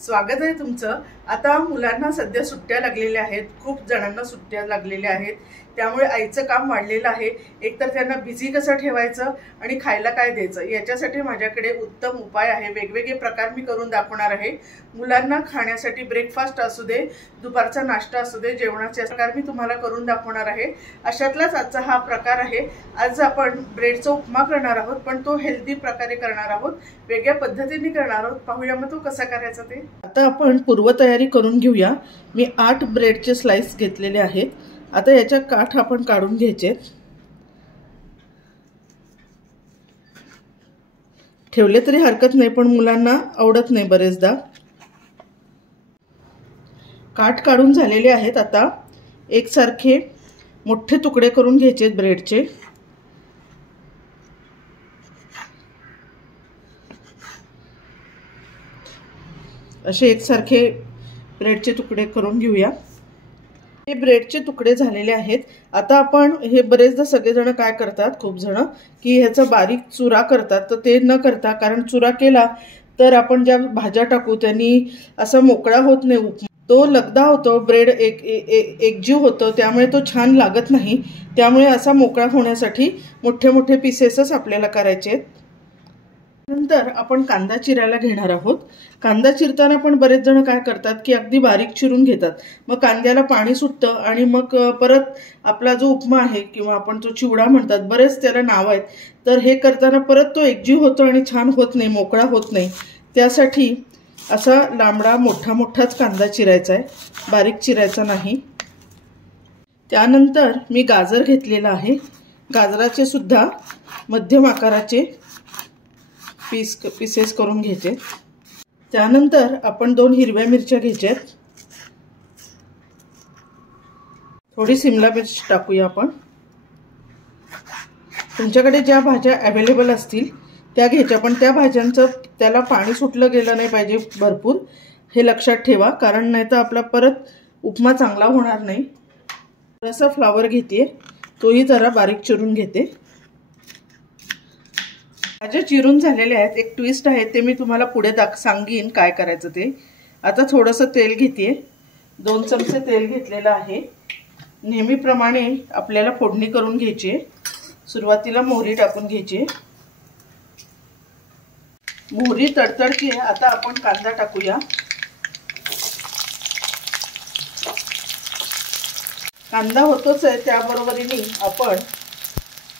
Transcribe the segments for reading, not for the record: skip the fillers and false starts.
स्वागत आहे तुमचं। आता मुलांना सध्या सुट्ट्या लागलेल्या आहेत, खूप जणांना सुट्ट्या लागलेल्या आहेत, त्यामुळे आईचं काम वाढलेलं आहे। एकतर त्यांना बिझी कसं ठेवायचं आणि खायला काय द्यायचं याच्यासाठी माझ्याकडे उत्तम उपाय आहे। वेगवेगळे प्रकार मी करून दाखवणार आहे। मुलांना खाण्यासाठी ब्रेकफास्ट असू दे, दुपारचा नाश्ता असू दे, जेवणाचे प्रकार मी तुम्हाला करून दाखवणार आहे। अशातलाच आजचा हा प्रकार आहे। आज आपण ब्रेडचा उपमा करणार आहोत, पण तो हेल्दी प्रकारे करणार आहोत, वेगळ्या पद्धतीने करणार आहोत। पाहूया मग तो कसा करायचा ते। आता आपण पूर्वतयारी करून घेऊया। मी 8 ब्रेडचे स्लाइस घेतलेले आहेत। आता याच्या काठ आपण काढून घ्यायचे, ठेवले तरी हरकत नाही, पण मुलांना आवडत नाही बरेचदा। काठ काढून झालेले आहेत। आता एकसारखे मोठे तुकडे करून घ्यायचे ब्रेडचे। असे एकसारखे ब्रेडचे तुकडे करून घेऊया। हे ब्रेडचे तुकडे झालेले आहेत। आता आपण हे बरेचदा सगळेजण काय करतात, खूप जण की ह्याचा बारीक चुरा करतात, तर ते न करता, कारण चुरा केला तर आपण ज्या भाज्या टाकू त्यांनी असा मोकळा होत नाही उपमा, तो लगदा होतो, ब्रेड एकजीव होतो, त्यामुळे तो छान लागत नाही। त्यामुळे असा मोकळा होण्यासाठी मोठे मोठे पीसेसच आपल्याला करायचे आहेत। नंतर आपण कांदा चिरायला घेणार आहोत। कांदा चिरताना पण बरेच जण काय करतात की अगदी बारीक चिरून घेतात, मग कांद्याला पाणी सुटतं आणि मग परत आपला जो उपमा आहे किंवा आपण जो चिवडा म्हणतात, बरेच त्याला नाव आहेत, तर हे करताना परत तो एकजीव होतो आणि छान होत नाही, मोकळा होत नाही। त्यासाठी असा लांबडा मोठाच कांदा चिरायचा आहे, बारीक चिरायचा नाही। त्यानंतर मी गाजर घेतलेला आहे। गाजराचे सुद्धा मध्यम आकाराचे पीसेस करून घ्यायचे। त्यानंतर आपण 2 हिरव्या मिरच्या घ्यायच्या, थोडी सिमला मिर्च टाकूया आपण। तुमच्याकडे ज्या भाज्या अवेलेबल असतील त्या घ्यायच्या, पण त्या भाज्यांचं त्याला पाणी सुटलं गेलं नाही पाहिजे भरपूर, हे लक्षात ठेवा, कारण नाही तर आपला परत उपमा चांगला होणार नाही। थोडासा फ्लावर घेते, तोही जरा बारीक चिरून घेते। भाज्या चिरून झालेल्या आहेत। एक ट्विस्ट आहे, ते मी तुम्हाला पुढे सांगीन काय करायचं ते। आता थोडंसं तेल घेते, 2 चमचे तेल घेतलेलं आहे। नेहमीप्रमाणे आपल्याला फोडणी करून घ्यायची। सुरुवातीला मोहरी टाकून घ्यायची, मोहरी तडतडते। आता आपण कांदा टाकूया। कांदा होतोच आहे, त्याबरोबरीने आपण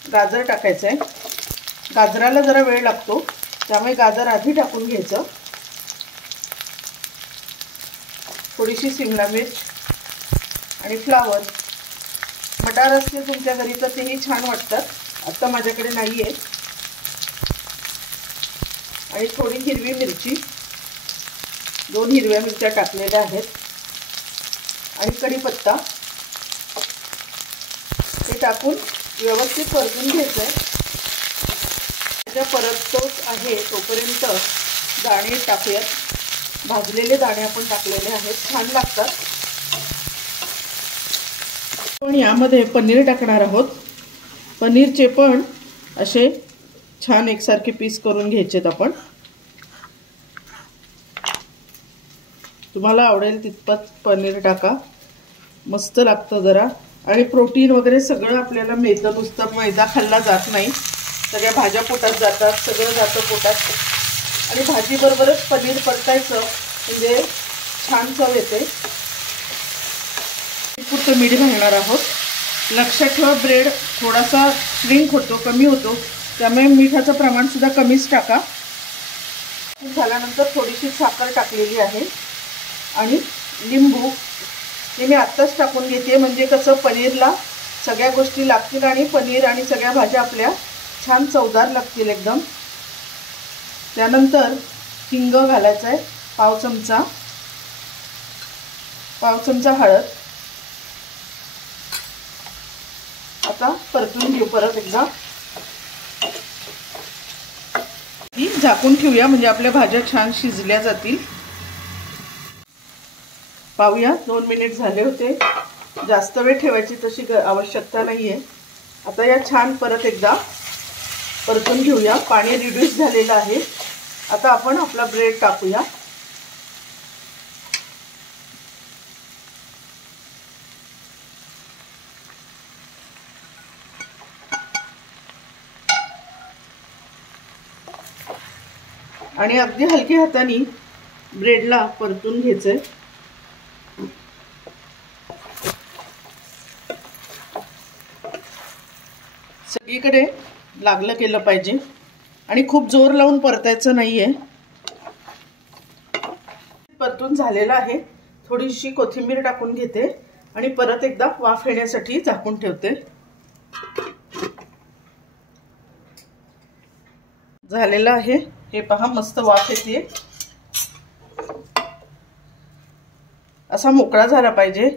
गाजर टाकायचं आहे। गाजराला जरा वेळ लागतो, त्यामुळे गाजर आधी टाकून घ्यायचं। थोडीशी सिमला मिर्च आणि फ्लावर, मटार असतील तुमच्या घरी तर तेही छान वाटतात, आता माझ्याकडे नाही आहे। आणि थोडी हिरवी मिरची, 2 हिरव्या मिरच्या टाकलेल्या आहेत, आणि कढीपत्ता हे टाकून व्यवस्थित परतून घ्यायचं आहे। परततोच आहे तोपर्यंत दाणे टाकूयात, भाजलेले दाणे आपण टाकलेले आहेत, छान लागतात। पण यामध्ये पनीर टाकणार आहोत। पनीरचे पण असे छान एकसारखे पीस करून घ्यायचेत आपण। तुम्हाला आवडेल तितपत पनीर टाका, मस्त लागतं जरा, आणि प्रोटीन वगैरे सगळं आपल्याला मिळतं। नुसतं मैदा खाल्ला जात नाही, सगळ्या भाज्या पोटात जातात, सगळं जातं पोटात, आणि भाजीबरोबरच पनीर परतायचं म्हणजे छान चव येते। पुरतं मीठ घालणार आहोत। लक्षात ठेवा, ब्रेड थोडासा श्रिंक होतो, कमी होतो, त्यामुळे मिठाचं प्रमाण सुद्धा कमीच टाका। झाल्यानंतर थोडीशी साखर टाकलेली आहे, आणि लिंबू हे मी आत्ताच टाकून घेते, म्हणजे कसं पनीरला सगळ्या गोष्टी लागतील आणि पनीर आणि सगळ्या भाज्या आपल्या छान चवदार लागतील एकदम। त्यानंतर हिंग घालायचं आहे, पाव चमचा हळद। आता परतून घेऊ परत एकदा, ही झाकून ठेवूया, म्हणजे आपल्या भाज्या छान शिजल्या जातील। पाहूया, 2 मिनिट झाले होते, जास्त वेळ ठेवायची तशी आवश्यकता नाहीये। आता या छान परत एकदा परतून घेऊया, पाणी रिड्यूस झालेलं आहे। आता आपण आपला ब्रेड टाकूया। आणि अगदी हलक्या हाताने ब्रेडला परतून घ्यायचंय। सगळीकडे लागलं केलं पाहिजे आणि खूप जोर लावून परतायचं नाहीये। परतून झालेला आहे। थोडीशी कोथिंबीर टाकून घेते आणि परत एकदा वाफ येण्यासाठी झाकून ठेवते। झालेला आहे, हे पहा मस्त वाफ येते। असा मोकळा झाला पाहिजे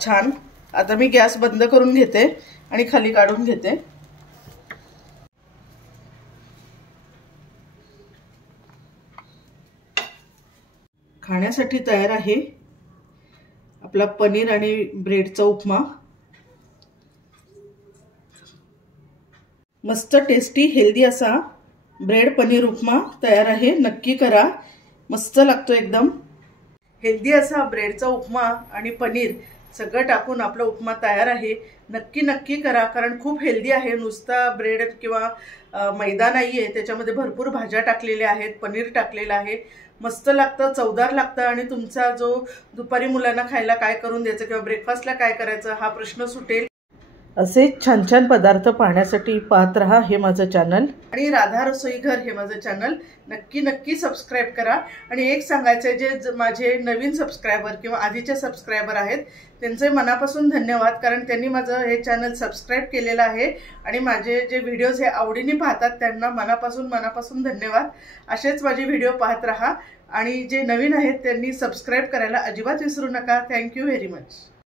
छान। आता मी गॅस बंद करून घेते आणि खाली काढून घेते। खाण्यासाठी तयार आहे आपला पनीर आणि ब्रेडचा उपमा। मस्त टेस्टी हेल्दी असा ब्रेड पनीर उपमा तयार आहे। नक्की करा, मस्त लागतो एकदम। हेल्दी असा ब्रेडचा उपमा आणि पनीर सगळं टाकून आपला उपमा तयार आहे। नक्की नक्की करा, कारण खूप हेल्दी आहे। नुसता ब्रेड किंवा मैदा नाहीये, त्याच्यामध्ये भरपूर भाज्या टाकलेल्या आहेत, पनीर टाकलेलं आहे। मस्त लागतं, चवदार लागतं आणि तुमचा जो दुपारी मुलांना खायला काय करून द्यायचं किंवा ब्रेकफास्टला काय करायचं हा प्रश्न सुटेल। असे छान छान पदार्थ पाहण्यासाठी पाहत रहा हे माझं चॅनल आणि राधा रसोई घर हे माझं चॅनल नक्की नक्की सबस्क्राइब करा। आणि एक सांगायचं आहे, जे माझे नवीन सबस्क्रायबर किंवा आधीचे सबस्क्रायबर आहेत त्यांचे मनापासून धन्यवाद, कारण त्यांनी माझं हे चॅनल सबस्क्राइब केलेलं आहे आणि माझे जे व्हिडिओज हे आवडीने पाहतात त्यांना मनापासून धन्यवाद। असेच माझे व्हिडिओ पाहत रहा आणि जे नवीन आहेत त्यांनी सबस्क्राइब करायला अजिबात विसरू नका। Thank you very much.